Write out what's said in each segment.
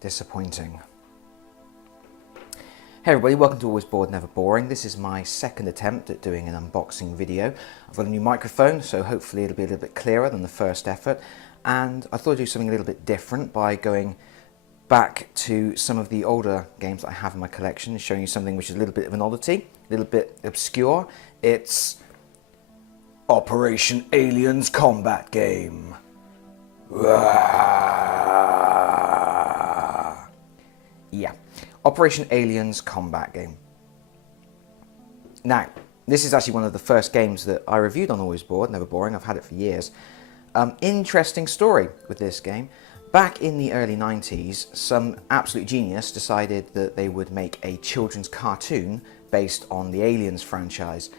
Disappointing. Hey everybody, welcome to Always Bored, Never Boring. This is my second attempt at doing an unboxing video. I've got a new microphone, so hopefully it'll be a little bit clearer than the first effort. And I thought I'd do something a little bit different by going back to some of the older games that I have in my collection and showing you something which is a little bit of an oddity, a little bit obscure. It's Operation Aliens Combat Game. Yeah, Operation Aliens Combat Game. Now, this is actually one of the first games that I reviewed on Always Bored, Never Boring. I've had it for years. Interesting story with this game. Back in the early 90s, some absolute genius decided that they would make a children's cartoon based on the Aliens franchise.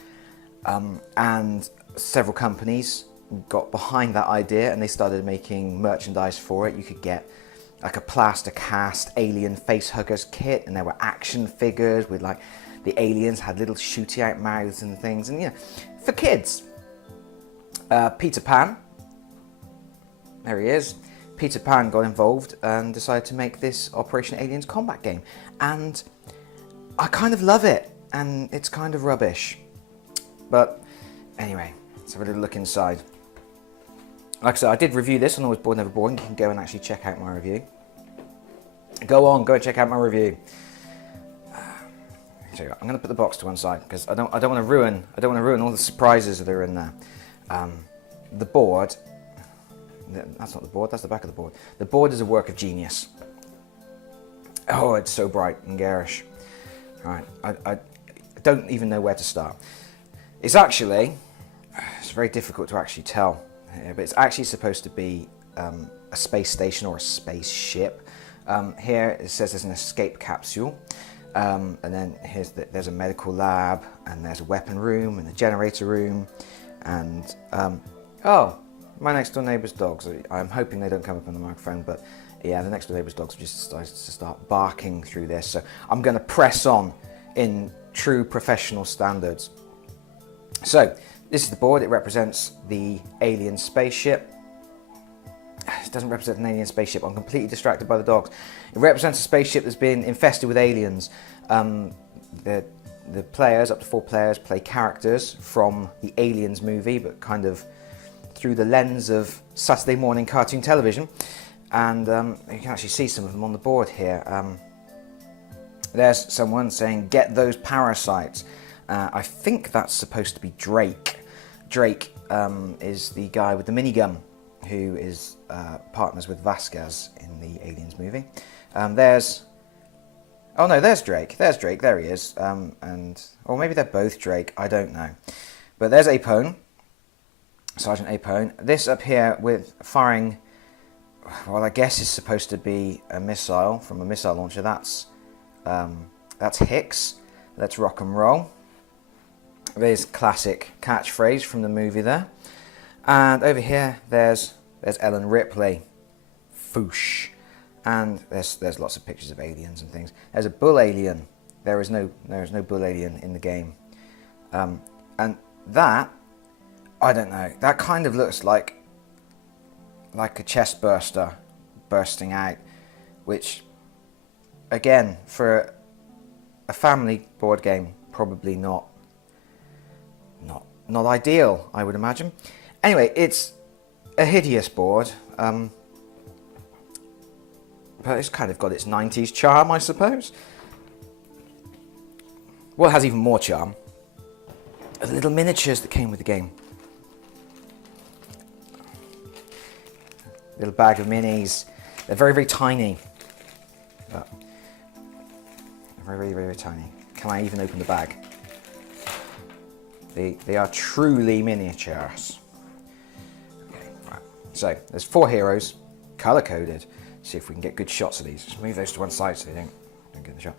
And several companies got behind that idea and they started making merchandise for it. You could get like a plaster cast alien face huggers kit, and there were action figures with like the aliens had little shooty out mouths and things, and for kids. Peter Pan, there he is. Peter Pan got involved and decided to make this Operation Aliens Combat Game, and I kind of love it, and it's kind of rubbish. But anyway, let's have a little look inside. Like I said, I did review this on Always Bored, Never Boring. You can go and actually check out my review. Go and check out my review. So I'm going to put the box to one side because I don't want to ruin all the surprises that are in there. The board. That's not the board. That's the back of the board. The board is a work of genius. Oh, it's so bright and garish. Right, I don't even know where to start. It's very difficult to actually tell. But it's actually supposed to be a space station or a spaceship. Here it says there's an escape capsule, and then there's a medical lab, and there's a weapon room and a generator room, and oh, my next door neighbour's dogs. I'm hoping they don't come up on the microphone, but yeah, the next door neighbour's dogs just decided to start barking through this, so I'm going to press on in true professional standards. So this is the board. It represents the alien spaceship. It doesn't represent an alien spaceship. I'm completely distracted by the dogs. It represents a spaceship that's been infested with aliens. The players, up to 4 players, play characters from the Aliens movie, but kind of through the lens of Saturday morning cartoon television. And you can actually see some of them on the board here. There's someone saying, "Get those parasites." I think that's supposed to be Drake. Drake is the guy with the minigun who is partners with Vasquez in the Aliens movie. There's Drake. There's Drake. There he is. Or maybe they're both Drake. I don't know. But there's Apone, Sergeant Apone. This up here with firing, well, I guess is supposed to be a missile from a missile launcher. That's Hicks. Let's rock and roll. There's classic catchphrase from the movie there. And over here, there's Ellen Ripley. Foosh. And there's lots of pictures of aliens and things. There's a bull alien. There is no bull alien in the game. And that, I don't know, that kind of looks like a chest burster bursting out, which, again, for a family board game, probably not ideal, I would imagine. Anyway, it's a hideous board, but it's kind of got its 90s charm, I suppose. What has even more charm are the little miniatures that came with the game. Little bag of minis. They're very, very tiny. But very, very, very tiny. Can I even open the bag? They are truly miniatures. Okay, right. So there's 4 heroes, color-coded. See if we can get good shots of these. Just move those to one side so they don't get the shot.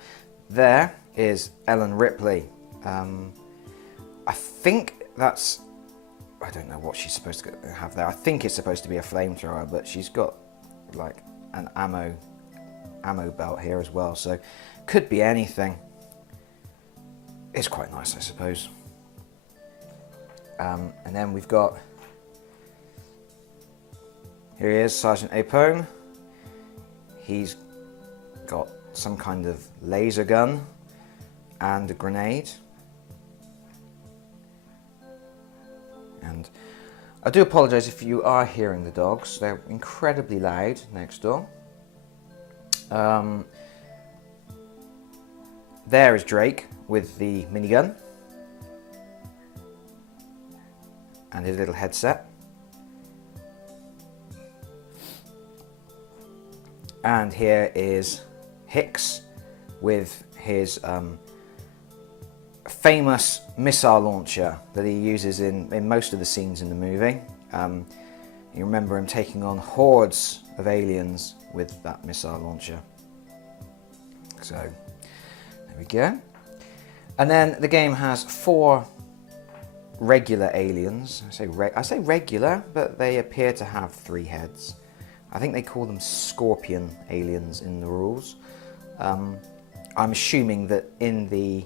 There is Ellen Ripley. I think that's, I don't know what she's supposed to have there. I think it's supposed to be a flamethrower, but she's got like an ammo belt here as well. So could be anything. It's quite nice, I suppose. And then we've got Here he is, Sergeant Apone. He's got some kind of laser gun and a grenade. And I do apologise if you are hearing the dogs. They're incredibly loud next door. There is Drake with the minigun and his little headset. And here is Hicks with his famous missile launcher that he uses in most of the scenes in the movie. You remember him taking on hordes of aliens with that missile launcher. So, there we go. And then the game has 4 regular aliens. I say regular, but they appear to have 3 heads. I think they call them scorpion aliens in the rules. I'm assuming that in the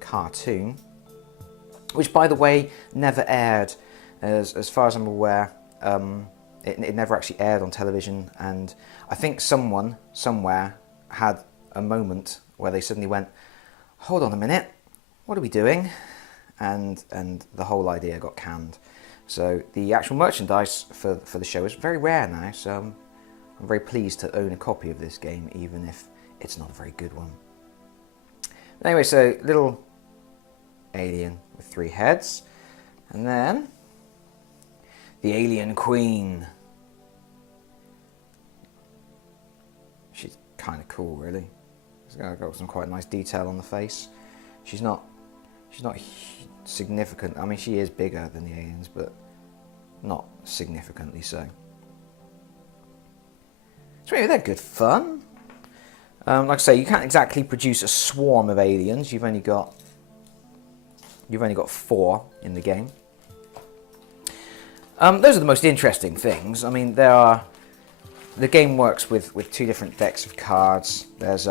cartoon, which by the way never aired, as far as I'm aware, it never actually aired on television, and I think someone somewhere had a moment where they suddenly went, hold on a minute, what are we doing? And the whole idea got canned. So the actual merchandise for the show is very rare now, so I'm very pleased to own a copy of this game, even if it's not a very good one. But anyway, so little alien with 3 heads, and then the alien queen. She's kind of cool, really. She's got some quite nice detail on the face. She's not significant. I mean, she is bigger than the aliens, but not significantly so. So anyway, they're good fun. Like I say, you can't exactly produce a swarm of aliens. You've only got 4 in the game. Those are the most interesting things. I mean, the game works with 2 different decks of cards. There's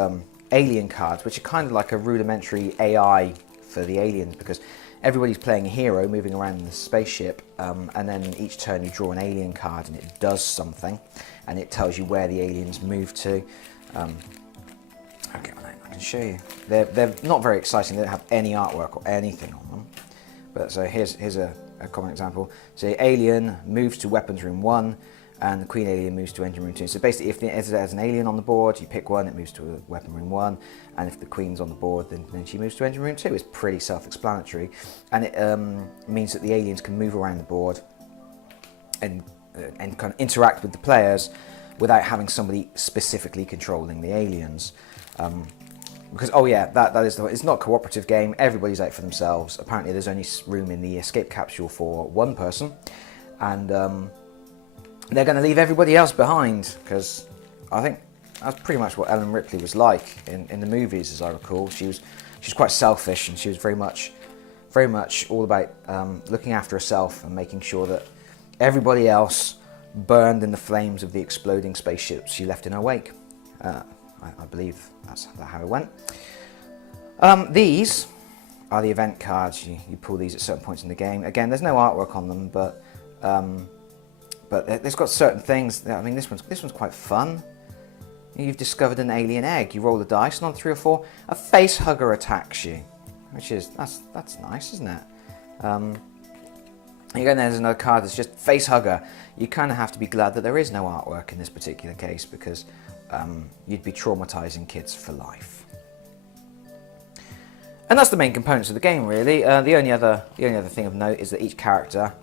alien cards, which are kind of like a rudimentary AI for the aliens, because everybody's playing a hero moving around in the spaceship, and then each turn you draw an alien card and it does something, and it tells you where the aliens move to. Okay, I can show you. They're not very exciting. They don't have any artwork or anything on them. But so here's a common example. So the alien moves to weapons room 1, and the queen alien moves to engine room 2. So basically, if there's an alien on the board, you pick one, it moves to weapon room 1, and if the queen's on the board, then she moves to engine room 2. It's pretty self-explanatory, and it means that the aliens can move around the board and kind of interact with the players without having somebody specifically controlling the aliens. Because, oh yeah, that is it's not a cooperative game. Everybody's out for themselves. Apparently there's only room in the escape capsule for 1 person, and they're going to leave everybody else behind, because I think that's pretty much what Ellen Ripley was like in the movies, as I recall. She's quite selfish, and she was very much all about looking after herself and making sure that everybody else burned in the flames of the exploding spaceships she left in her wake. I believe that's how it went. These are the event cards. You pull these at certain points in the game. Again, there's no artwork on them, but it's got certain things. I mean, this one's quite fun. You've discovered an alien egg. You roll the dice, and on 3 or 4, a face hugger attacks you, which is that's nice, isn't it? Again, there's another card that's just face hugger. You kind of have to be glad that there is no artwork in this particular case, because you'd be traumatizing kids for life. And that's the main components of the game, really. The only other thing of note is that each character,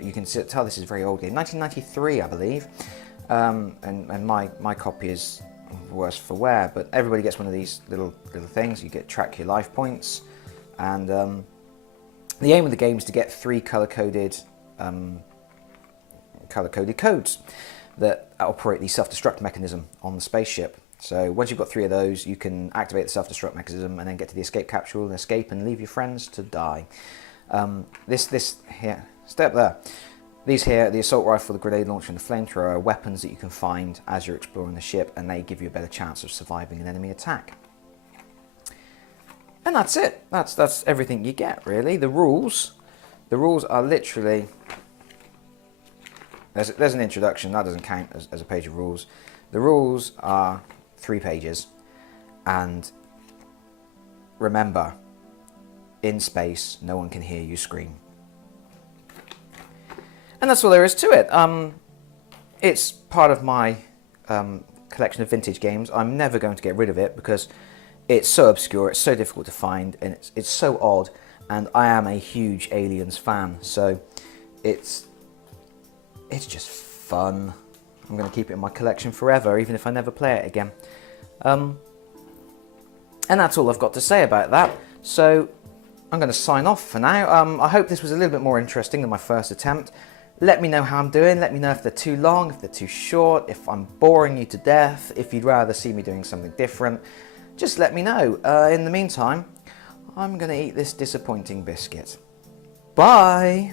you can tell this is a very old game, 1993, I believe, and my copy is worse for wear. But everybody gets one of these little things. You get track your life points, and the aim of the game is to get 3 color-coded codes that operate the self-destruct mechanism on the spaceship. So once you've got 3 of those, you can activate the self-destruct mechanism and then get to the escape capsule and escape and leave your friends to die. This here, step there. These here, the assault rifle, the grenade launcher and the flamethrower, are weapons that you can find as you're exploring the ship, and they give you a better chance of surviving an enemy attack. And that's it. That's everything you get, really. The rules are literally there's an introduction. That doesn't count as a page of rules. The rules are 3 pages. And remember, in space, no one can hear you scream. And that's all there is to it. It's part of my collection of vintage games. I'm never going to get rid of it because it's so obscure, it's so difficult to find, and it's so odd. And I am a huge Aliens fan, so it's just fun. I'm going to keep it in my collection forever, even if I never play it again. And that's all I've got to say about that. So I'm going to sign off for now. I hope this was a little bit more interesting than my first attempt. Let me know how I'm doing. Let me know if they're too long, if they're too short, if I'm boring you to death, if you'd rather see me doing something different. Just let me know. In the meantime, I'm going to eat this disappointing biscuit. Bye!